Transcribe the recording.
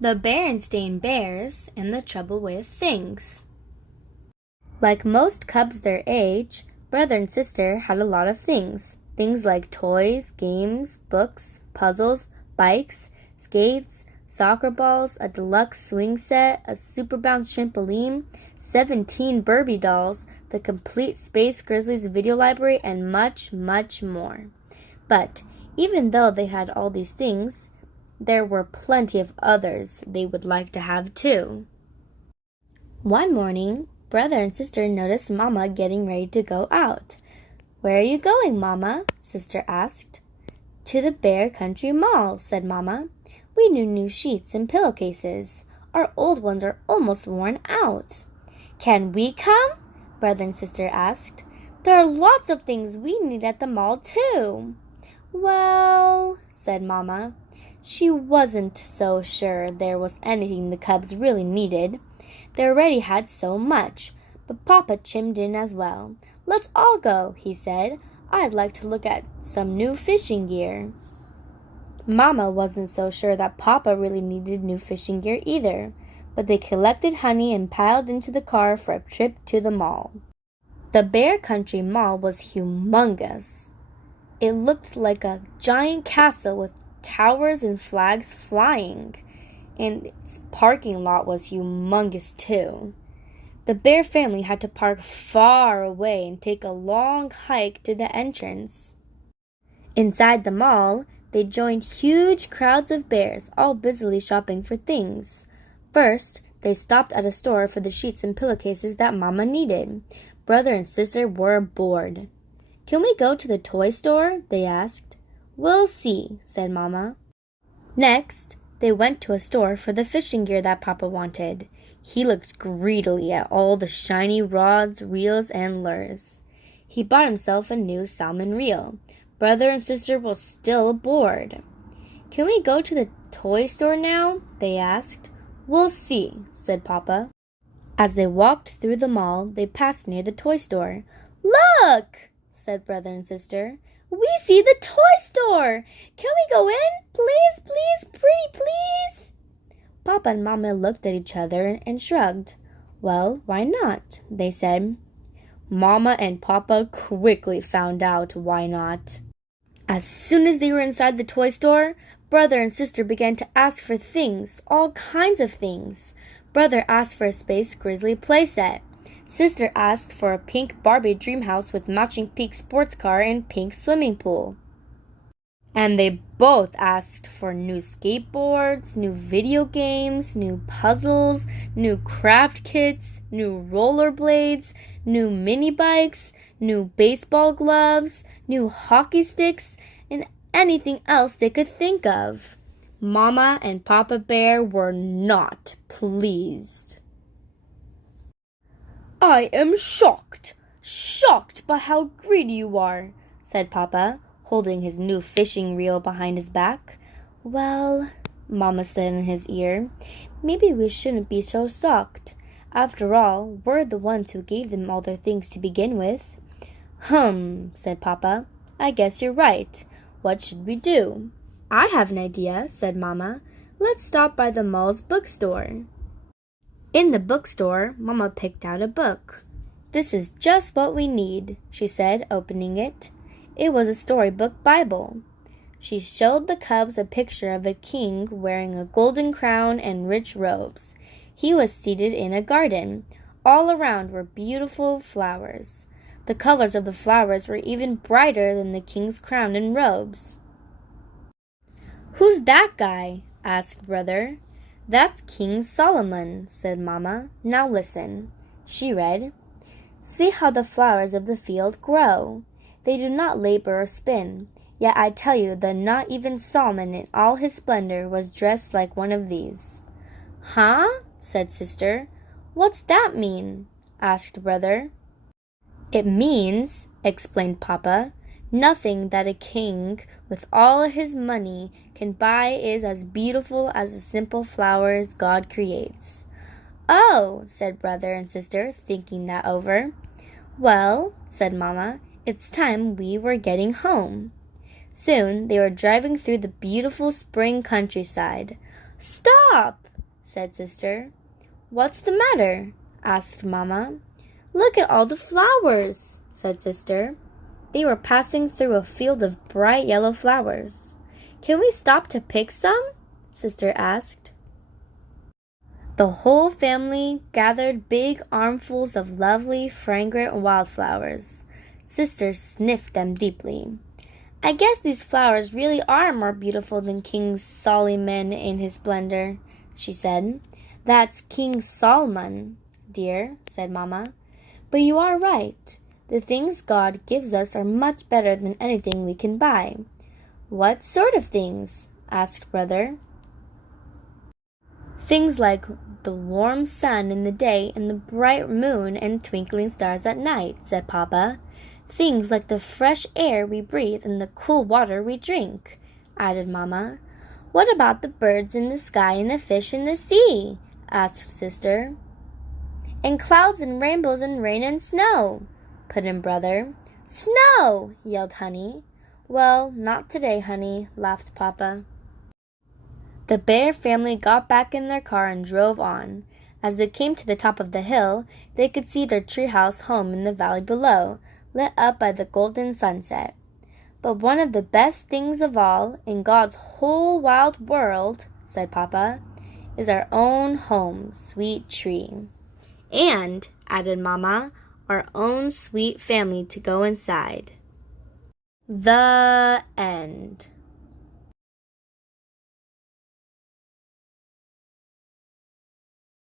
The Berenstain Bears and the Trouble with Things. Like most cubs their age, brother and sister had a lot of things. Things like toys, games, books, puzzles, bikes, skates, soccer balls, a deluxe swing set, a super bounce trampoline, 17 Barbie dolls, the complete Space Grizzlies video library, and much, much more. But even though they had all these things, there were plenty of others they would like to have too. One morning, brother and sister noticed Mama getting ready to go out. "Where are you going, Mama?" sister asked. "To the Bear Country Mall," said Mama. "We need new sheets and pillowcases. Our old ones are almost worn out." "Can we come?" brother and sister asked. "There are lots of things we need at the mall too." "Well," said Mama. She wasn't so sure there was anything the cubs really needed. They already had so much, but Papa chimed in as well. "Let's all go," he said. "I'd like to look at some new fishing gear." Mama wasn't so sure that Papa really needed new fishing gear either, but they collected honey and piled into the car for a trip to the mall. The Bear Country Mall was humongous. It looked like a giant castle with towers and flags flying, and its parking lot was humongous too. The Bear family had to park far away and take a long hike to the entrance. Inside the mall, they joined huge crowds of bears, all busily shopping for things. First, they stopped at a store for the sheets and pillowcases that Mama needed. Brother and sister were bored. "Can we go to the toy store?" they asked. "We'll see," said Mama. Next, they went to a store for the fishing gear that Papa wanted. He looked greedily at all the shiny rods, reels, and lures. He bought himself a new salmon reel. Brother and sister were still bored. "Can we go to the toy store now?" they asked. "We'll see," said Papa. As they walked through the mall, they passed near the toy store. "Look!" said brother and sister. "We see the toy store! Can we go in? Please, please, pretty please!" Papa and Mama looked at each other and shrugged. "Well, why not?" they said. Mama and Papa quickly found out why not. As soon as they were inside the toy store, brother and sister began to ask for things, all kinds of things. Brother asked for a Space Grizzly playset. Sister asked for a pink Barbie dream house with matching pink sports car and pink swimming pool. And they both asked for new skateboards, new video games, new puzzles, new craft kits, new rollerblades, new mini bikes, new baseball gloves, new hockey sticks, and anything else they could think of. Mama and Papa Bear were not pleased. "I am shocked by how greedy you are," said Papa, holding his new fishing reel behind his back. "Well," Mama said in his ear, "maybe we shouldn't be so shocked. After all, we're the ones who gave them all their things to begin with." Said Papa. "I guess you're right. What should we do?" "I have an idea," said Mama. "Let's stop by the mall's bookstore." In the bookstore, Mama picked out a book. "This is just what we need," she said, opening it. It was a storybook Bible. She showed the cubs a picture of a king wearing a golden crown and rich robes. He was seated in a garden. All around were beautiful flowers. The colors of the flowers were even brighter than the king's crown and robes. "Who's that guy?" asked Brother. "That's King Solomon," said Mama. "Now listen." She read, "See how the flowers of the field grow. They do not labor or spin. Yet I tell you that not even Solomon in all his splendor was dressed like one of these." "Huh?" said Sister. "What's that mean?" asked Brother. "It means," explained Papa, "nothing that a king with all his money can buy is as beautiful as the simple flowers God creates." "Oh," said brother and sister, thinking that over. "Well," said Mama, "it's time we were getting home." Soon they were driving through the beautiful spring countryside. "Stop!" said Sister. "What's the matter?" asked Mamma. "Look at all the flowers," said Sister. They were passing through a field of bright yellow flowers. "Can we stop to pick some?" Sister asked. The whole family gathered big armfuls of lovely, fragrant wildflowers. Sister sniffed them deeply. "I guess these flowers really are more beautiful than King Solomon in his splendor," she said. "That's King Solomon, dear," said Mamma. "But you are right. The things God gives us are much better than anything we can buy." "What sort of things?" asked Brother. "Things like the warm sun in the day and the bright moon and twinkling stars at night," said Papa. "Things like the fresh air we breathe and the cool water we drink," added Mamma. "What about the birds in the sky and the fish in the sea?" asked Sister. "And clouds and rainbows and rain and snow," put in Brother. "Snow!" yelled Honey. "Well, not today, Honey," laughed Papa. The Bear family got back in their car and drove on. As they came to the top of the hill, they could see their treehouse home in the valley below, lit up by the golden sunset. "But one of the best things of all, in God's whole wild world," said Papa, "is our own home, sweet tree." "And," added Mamma, "our own sweet family to go inside." The end.